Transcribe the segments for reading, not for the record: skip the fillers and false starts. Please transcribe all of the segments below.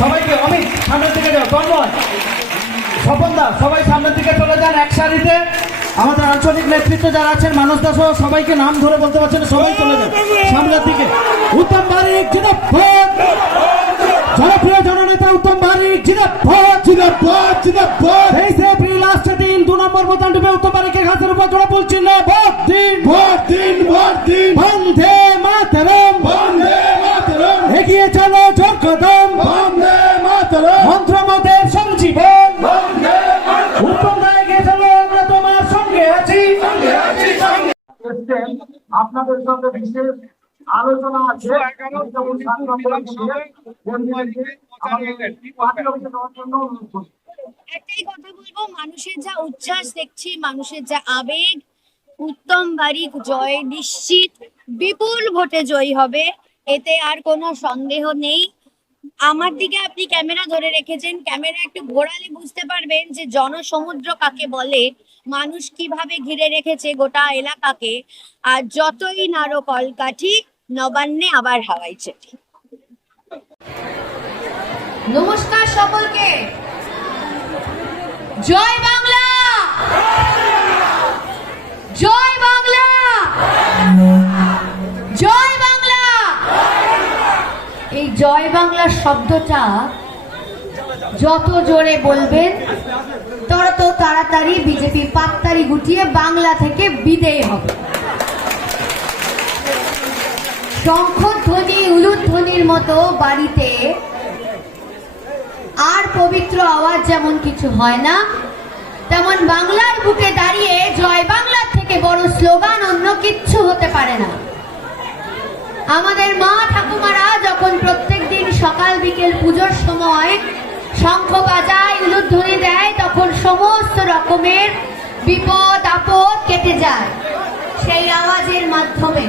সবাইকে অমিত সামনের দিকে যাও, তন্ময়, স্বপনদা সবাই সামনের দিকে চলে যান এক সারিতে। আমাদের আঞ্চলিক নেতৃত্ব যারা আছেন মানুষ দাস সবাইকে নাম ধরে বলতে পারছেন, সবাই চলে যান সামনের দিকে। উত্তম বারিক জিন্দাবাদ, জনপ্রিয় জননেতা উত্তম বারিক জিন্দাবাদ জিন্দাবাদ জিন্দাবাদ। 23 এপ্রিল আসছে দিন, 2 নম্বর বোতাম টিপে উত্তম বারিকের হাতের উপর জোড়া ফুল চিহ্ন ভোট দিন ভোট দিন ভোট দিন। বন্দে মাতরম বন্দে মাতরম, এগিয়ে চলো জোর কদম বন্দে মাতরম, মন্ত্রমতের সঞ্জীবন বন্দে মাতরম। উত্তম দা এগিয়ে চলো, আমরা তোমার সঙ্গে আছি। আপনাদের সঙ্গে বিশেষ আলোচনা আছে। একটাই কথা বলবো, মানুষের যা উচ্ছ্বাস দেখছি, মানুষের যা আবেগ, উত্তম বারিক জয় নিশ্চিত, বিপুল ভোটে জয়ী হবে, এতে আর কোনো সন্দেহ নেই। আমার দিকে আপনি ক্যামেরা ধরে রেখেছেন, ক্যামেরা একটু ঘোরালে বুঝতে পারবেন যে জনসমুদ্র কাকে বলে, মানুষ কিভাবে ঘিরে রেখেছে গোটা এলাকাকে। আর যতই নাড়ো কলকাঠি, নবান্নে আবার হাওয়াই চটি। নমস্কার সকলকে, জয় বাংলা, জয় বাংলা, জয় বাংলা। এই জয় বাংলা শব্দটা যত জোরে বলবেন তত তাড়াতাড়ি বিজেপি পাত্তারি গুটিয়ে বাংলা থেকে বিদেয় হবে। শঙ্খধ্বনি উলুধ্বনির মতো বাড়িতে আর পবিত্র আওয়াজ যেমন কিছু হয় না, তেমন বাংলার বুকে দাঁড়িয়ে জয় বাংলার থেকে বড় স্লোগান অন্য কিচ্ছু হতে পারে না। আমাদের মা ঠাকুমারা যখন প্রত্যেকদিন সকাল বিকেল পুজোর সময় শঙ্খ বাজায়, উলুধ্বনি দেয়, তখন সমস্ত রকমের বিপদ আপদ কেটে যায় সেই আওয়াজের মাধ্যমে।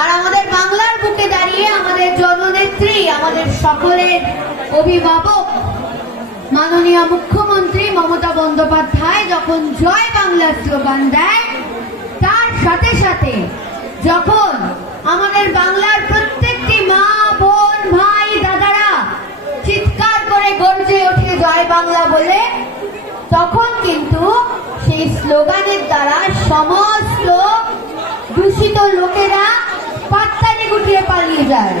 আর আমাদের বাংলার বুকে দাঁড়িয়ে আমাদের জননেত্রী, আমাদের সকলের অভিভাবক মাননীয় মুখ্যমন্ত্রী মমতা বন্দ্যোপাধ্যায় যখন জয় বাংলার স্লোগান দেয়, তার সাথে সাথে যখন আমাদের বাংলার প্রত্যেকটি মা বোন ভাই দাদারা চিৎকার করে গর্জে ওঠে জয় বাংলা বলে, তখন কিন্তু সেই স্লোগানের দ্বারা সমস্ত দূষিত লোকেরা পাত্তানি গুটিয়ে পালিয়ে যায়।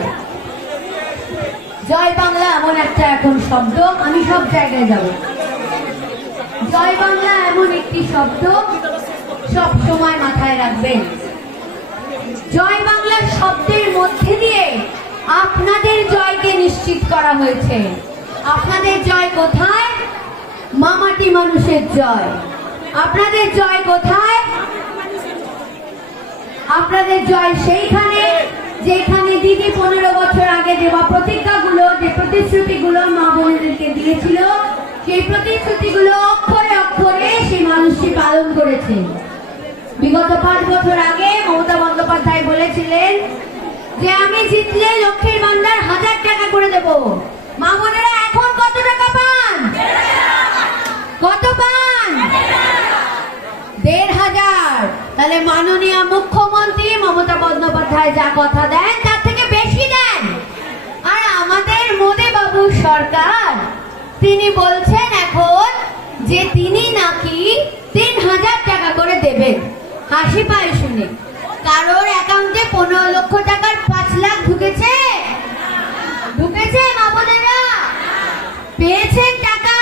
জয় বাংলা এমন একটা এখন শব্দ, আমি সব জায়গায় যাব। জয় বাংলা এমন একটি শব্দ সব সময় মাথায় রাখবেন। জয় বাংলার শব্দের মধ্যে দিয়ে আপনাদের জয়কে নিশ্চিত করা হয়েছে। আপনাদের জয় কোথায়? মামাটি মানুষের জয়। আপনাদের জয় কোথায়? আপনাদের জয় সেইখানে যেখানে দিদি 15 বছর আগে দেওয়া প্রতিজ্ঞাগুলো, যে প্রতিশ্রুতিগুলো মা বোনেদেরকে দিয়েছিল, সেই প্রতিশ্রুতিগুলো অক্ষরে অক্ষরে সেই মানুষটি পালন করেছে। বিগত 5 বছর আগে মমতা বন্দ্যোপাধ্যায় বলেছিলেন যে আমি জিতলে লক্ষ্মীর ভান্ডার 1000 টাকা করে দেব। মা বোনেরা এখন কত টাকা পান? কত পান? 1500। তাহলে মাননীয় মুখ্যমন্ত্রী মমতা বন্দ্যোপাধ্যায় যা কথা দেন তার থেকে বেশি দেন। আর আমাদের মোদি বাবু সরকার, তিনি বলছেন এখন যে তিনি নাকি 3000 টাকা করে দেবেন। হাসি পায় শুনে। কারোর অ্যাকাউন্টে 15 লক্ষ টাকার 5 লাখ ঢুকেছে? ঢুকেছে? মা বোনেরা পেয়েছেন টাকা?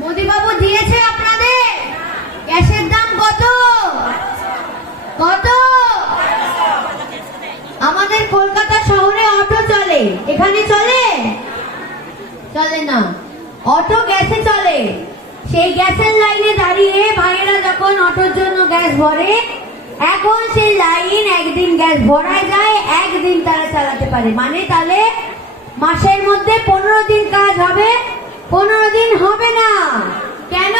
মোদি বাবু দিয়েছে আপনাদের? গ্যাসের দাম কত? কত? আমাদের কলকাতা শহরে অটো চলে, এখানে চলে? চলে না। অটো গ্যাসে চলে। সেই গ্যাসের লাইনে দাঁড়িয়ে ভাইয়েরা যখন অটোর জন্য গ্যাস ভরে, এখন সেই লাইন একদিন গ্যাস ভরায় যায়, একদিন তারা চালাতে পারে। মানে তাহলে মাসের মধ্যে 15 দিন কাজ হবে, 15 দিন হবে না। কেন?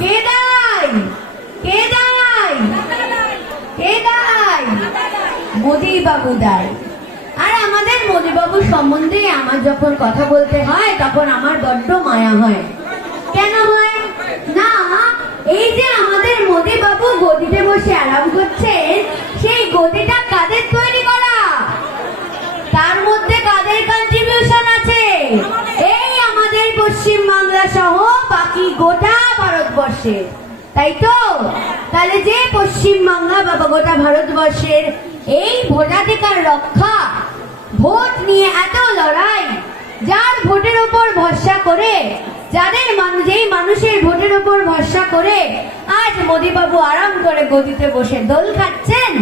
কে দায়? কে দায়? কে দায়? মোদি বাবু দায়। আর আমাদের মোদি বাবু সম্বন্ধে আমার যখন কথা বলতে হয় তখন আমার বড্ড মায়া হয়। কেন হয় না? এই যে আমাদের মোদি বাবু গদিতে বসে আরাম করছেন, সেই গদিটা কাদের তৈরি করা? তার মধ্যে কাদের কন্ট্রিবিউশন আছে? গোটা ভারতবর্ষের, তাই তো? তাহলে যে পশ্চিমবাংলা বা গোটা ভারতবর্ষের এই ভোটাধিকার রক্ষা, ভোট নিয়ে এত লড়াই, যার ভোটের উপর ভরসা করে, যেই মানুষের ভোটের উপর ভরসা করে আজ মোদিবাবু আরাম করে গদিতে বসে দোল খাচ্ছেন,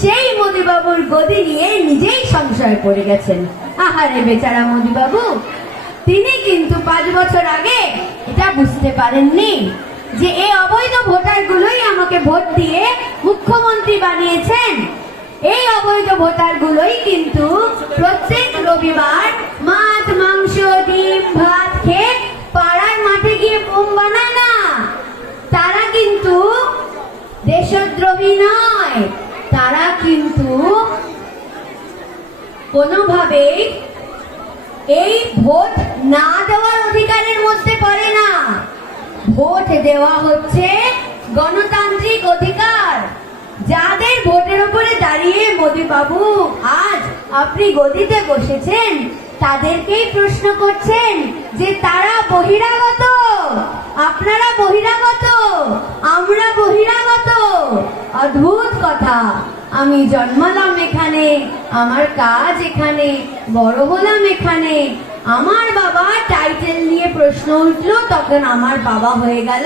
সেই মোদিবাবুর গদি নিয়ে নিজেই সংশয়ে পড়ে গেছেন। আহারে বেচারা মোদিবাবু, তিনি কিন্তু 5 বছর আগে এটা বুঝতে পারেননি যে এই অবৈধ ভোটারগুলোই আমাকে ভোট দিয়ে মুখ্যমন্ত্রী বানিয়েছেন। এই অবৈধ ভোটারগুলোই কিন্তু প্রত্যেক রবিবার মাছ, মাংস, ডিম, ভাত খেয়ে পাড়ার মাঠে গিয়ে বোম বানায় না। তারা কিন্তু দেশদ্রোহী নয়, তারা কিন্তু কোনোভাবেই এই ভোট না দেওয়ার অধিকারের মধ্যে পড়ে না। ভোট দেওয়া হচ্ছে গণতান্ত্রিক অধিকার। যাদের ভোটের উপরে দাঁড়িয়ে মোদি বাবু আজ আপনি গদিতে বসেছেন, তাদেরকেই প্রশ্ন করছেন যে তারা বহিরাগত, আপনারা বহিরাগত, আমরা বহিরাগত। অদ্ভুত কথা। আমি জন্মালাম এখানে, আমার কাজ এখানে, বড় হলাম এখানে। আমার বাবা টাইটেল নিয়ে প্রশ্ন উঠলো, তখন আমার বাবা হয়ে গেল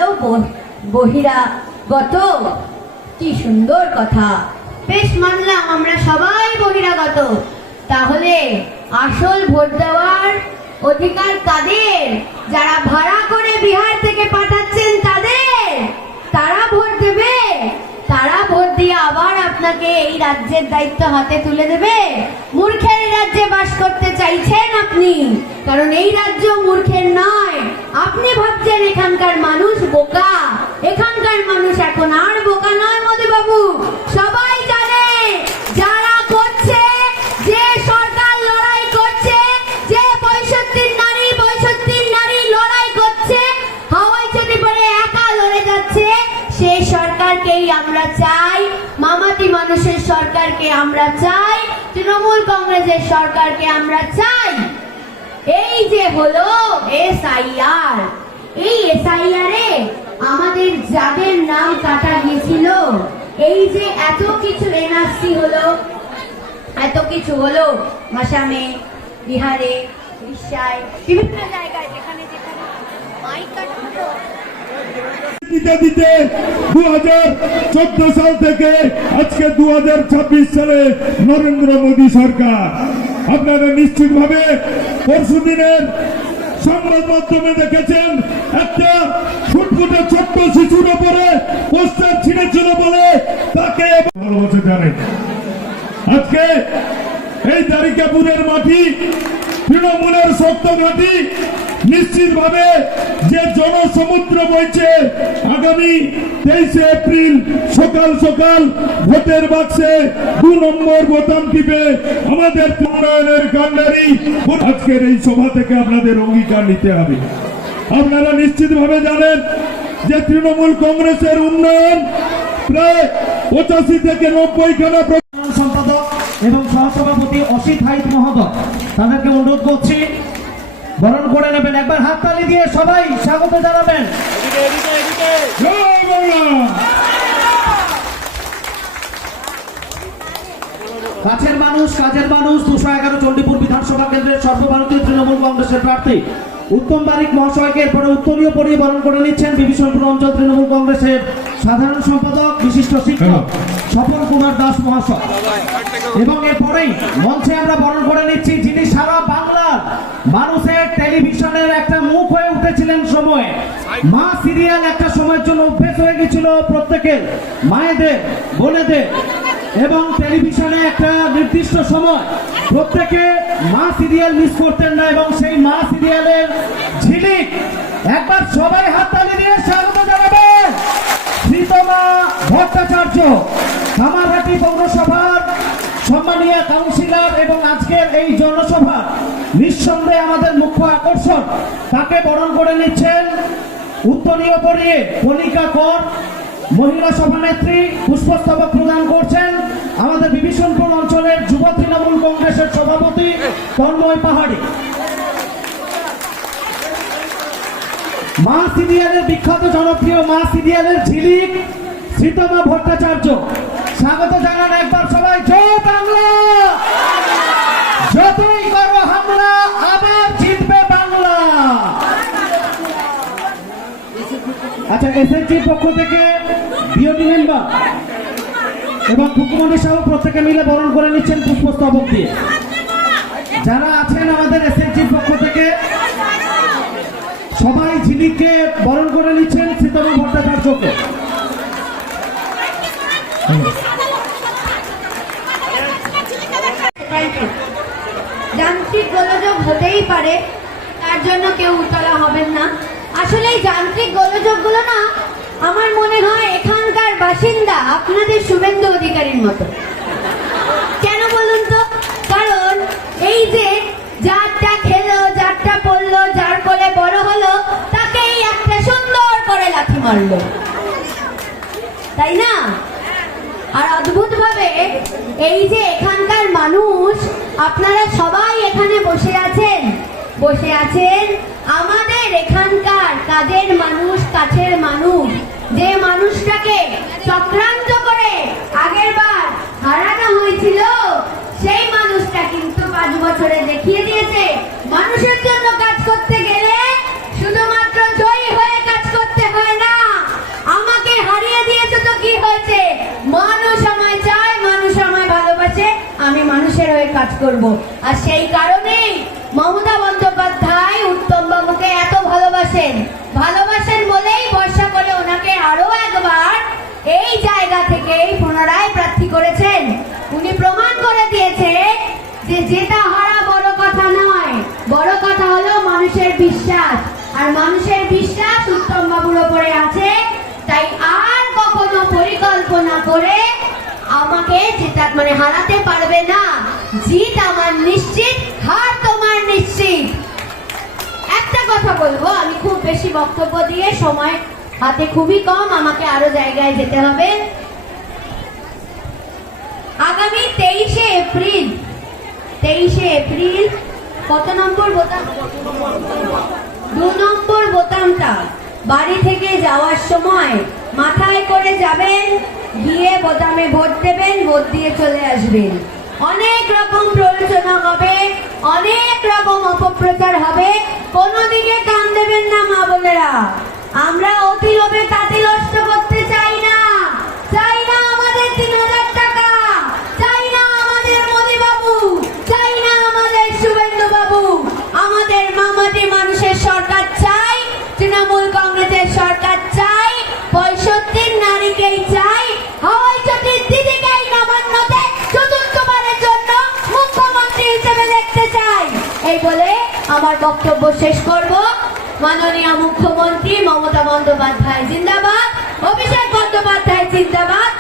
বহিরাগত। কি সুন্দর কথা। বেশ, মানলাম আমরা সবাই বহিরাগত। তাহলে আসল ভোট দেওয়ার অধিকার কাদের? যারা ভাড়া করে বিহার থেকে পাঠাচ্ছেন তাদের। তারা ভোট দেবে, তারা ভোট দিয়ে আবার আপনাকে এই রাজ্যের দায়িত্ব হাতে তুলে দেবে। মূর্খের রাজ্যে বাস করতে চাইছেন আপনি, কারণ এই রাজ্য মূর্খের নয়। আপনি ভাবছেন এখানকার মানুষ বোকা, এখানকার মানুষ এখন আর বোকা নয় মোদি বাবু। সবাই জানে যারা করছে, যে সরকার লড়াই করছে, যে 65 নারী লড়াই করছে, হাওয়াই চটি পরে একা লড়ে যাচ্ছে, সেই সরকারকেই আমরা চাই। মামাটি মানুষের সরকারকে আমরা চাই, তৃণমূল কংগ্রেসের সরকারকে আমরা চাই। এই যে হলো SIR, এই SIR এ আমাদের যাদের নাম কাটা গিয়েছিল, এই যে এত কিছু NRC হলো, এত কিছু হলো আসামে, বিহারে, উড়িষ্যায়, বিভিন্ন জায়গায় যেখানে যেখানে মাইক কাটা হলো। দিতে দিতে 2014 সাল থেকে আজকে 2026 সালে নরেন্দ্র মোদী সরকার। আপনারা নিশ্চিতভাবে পরশুদিনের সংবাদ মাধ্যমে দেখেছেন, একটা ফুটফুটে ছোট্ট শিশুর উপরে পোস্টার ছিঁড়েছিল বলে তাকে ভালোবাসে জানেন। আজকে এই তারিকাপুরের মাটি তৃণমূলের শক্ত মাটি। নিশ্চিতভাবে যে জনসমুদ্র বইছে, আগামী 23 এপ্রিল সকাল সকাল ভোটের বাক্সে 2 নম্বর বোতাম টিপে আমাদের উন্নয়নের কান্ডারি আজকের এই সভা থেকে আপনাদের অঙ্গীকার নিতে হবে। আপনারা নিশ্চিতভাবে জানেন যে তৃণমূল কংগ্রেসের উন্নয়ন প্রায় 85 থেকে 90 খানা সম্পাদক এবং সহসভাপতি অসিত হাইত মহোদয়, তাদেরকে অনুরোধ করছি বরণ করে নেবেন। একবার হাততালি দিয়ে সবাই স্বাগত জানাবেন। জয় বাংলা। কাছের মানুষ, কাজের মানুষ, 211 চণ্ডীপুর বিধানসভা কেন্দ্রের সর্বভারতীয় তৃণমূল কংগ্রেসের প্রার্থী উত্তম বারিক মহাশয়কে এরপরে উত্তরীয় পরিয়ে বরণ করে নিচ্ছেন বিভীষণপুর অঞ্চল তৃণমূল কংগ্রেসের সাধারণ সম্পাদক বিশিষ্ট শিক্ষক স্বপন কুমার দাস মহাশয়। এবং এরপরেই মঞ্চে আমরা বরণ করে নিচ্ছি যিনি সারা বাংলার মানুষের টেলিভিশনের একটা মুখ হয়ে উঠেছিলেন সময়ে। মা সিরিয়াল একটা সময়ের জন্য অভ্যেস হয়ে গেছিল প্রত্যেকের মায়েদের, বোনেদের, এবং টেলিভিশনে একটা নির্দিষ্ট সময় প্রত্যেকে মা সিরিয়াল মিস করতেন না, এবং সেই মা সিরিয়ালের ঝিলিক একবার সবাই হাততালি দিয়ে স্বাগত জানাবেন শ্রীতমা ভট্টাচার্য, কামারহাটি পৌরসভার সম্মানীয় কাউন্সিলর এবং আজকের এই জনসভা নিঃসন্দেহে আমাদের মুখ্য আকর্ষণ। তাকে বরণ করে নিচ্ছেন উত্তরীয় পরিয়ে কণিকা কর, মহিলা সভানেত্রী। পুষ্পস্তবক প্রদান করছেন আমাদের বিভীষণপুর অঞ্চলের যুব তৃণমূল কংগ্রেসের সভাপতি তন্ময় পাহাড়ি। মা সিরিয়ালের বিখ্যাত জনপ্রিয় মা সিরিয়ালের ঝিলিক শ্রীতমা ভট্টাচার্য, স্বাগত জানান একবার সবাই। জয় বাংলা, যতই করো হামলা আবার জিতবে বাংলা। আচ্ছা, এসএসজির পক্ষ থেকে বিওডি মেম্বার এবং মুখ্যমন্ত্রী সাহেব প্রত্যেকে মিলে বরণ করে নিচ্ছেন পুষ্পস্তবক দিয়ে। যারা আছেন আমাদের এসএসজির পক্ষ থেকে সবাই ঝিলিককে বরণ করে নিচ্ছেন শ্রীতমা ভট্টাচার্যকে। যান্ত্রিক গোলযোগ হতেই পারে, তার জন্য কেউ উতলা হবেন না। আসলে এই যান্ত্রিক গোলযোগগুলো না, আমার মনে হয় এখানকার বাসিন্দা আপনাদের শুভেন্দু অধিকারীর মতো। কেন বলুন তো? কারণ এই যে যারটা খেলো, যারটা পড়লো, যার কোলে বড় হলো, তাকেই একটা সুন্দর করে লাথি মারলো, তাই না? আর অদ্ভুত ভাবে এই যে এখানকার মানুষ, আপনারা সবাই এখানে বসে আছেন, আমাদের এখানকার কাজের মানুষ, কাছের মানুষ, যে মানুষটাকে চক্রান্ত করে আগের বার হারানো হয়েছিল, সেই মানুষটা কিন্তু 5 বছরে দেখিয়ে দিয়েছে মানুষের জন্য কাজ করতে গেলে শুধুমাত্র জয়ী হয়ে কাজ করতে হয় না। আমাকে হারিয়ে দিয়েছে তো কি হয়েছে? মানুষ আমায় চায়, মানুষ আমায় ভালোবাসে, আমি মানুষের হয়ে কাজ করব। আর সেই কারণেই মমতা বন্দ্যোপাধ্যায় উত্তম বাবুকে এত ভালোবাসেন বলেই ভরসা করে ওনাকে আরো একবার এই জায়গা থেকে পুনরায় প্রার্থী করেছেন। উনি প্রমাণ করে দিয়েছে যে জেতা হারা বড় কথা নয়, বড় কথা হলো মানুষের বিশ্বাস। আর মানুষের বিশ্বাস উত্তম বাবুর উপরে আছে, তাই আর কখনো পরিকল্পনা করে আমাকে হারাতে পারবে না। জিত আমার নিশ্চিত, হার তোমার নিশ্চিত। একটা কথা বলবো, আমি খুব বেশি বক্তব্য দিয়ে সময় হাতে খুবই কম, আমাকে আরো জায়গায় যেতে হবে। আগামী 23শে এপ্রিল কত নম্বর বোতাম? 2 নম্বর বোতামটা বাড়ি থেকে যাওয়ার সময় মাথায় করে যাবেন, গিয়ে বোতামে ভোট দেবেন, ভোট দিয়ে চলে আসবেন। অনেক রকম প্ররোচনা হবে, অনেক রকম অপপ্রচার হবে, কোনো দিকে কান দেবেন না মা বোনেরা। আমরা অতি লোভে তাঁতি নষ্ট করতে চাই না আমাদের 3000 টাকা, চাই না আমাদের মোদি বাবু, চাই না আমাদের শুভেন্দু বাবু। আমাদের মামাটি মানুষের সরকার চাই, তৃণমূল কংগ্রেসের সরকার চাই, 65 নারীকেই চাই, হাওয়াই চটির দিদিকেই নবান্নতে চতুর্থবারের জন্য মুখ্যমন্ত্রী হিসেবে দেখতে চাই। এই বলে আমার বক্তব্য শেষ করব। মাননীয় মুখ্যমন্ত্রী মমতা বন্দ্যোপাধ্যায় জিন্দাবাদ, অভিষেক বন্দ্যোপাধ্যায় জিন্দাবাদ।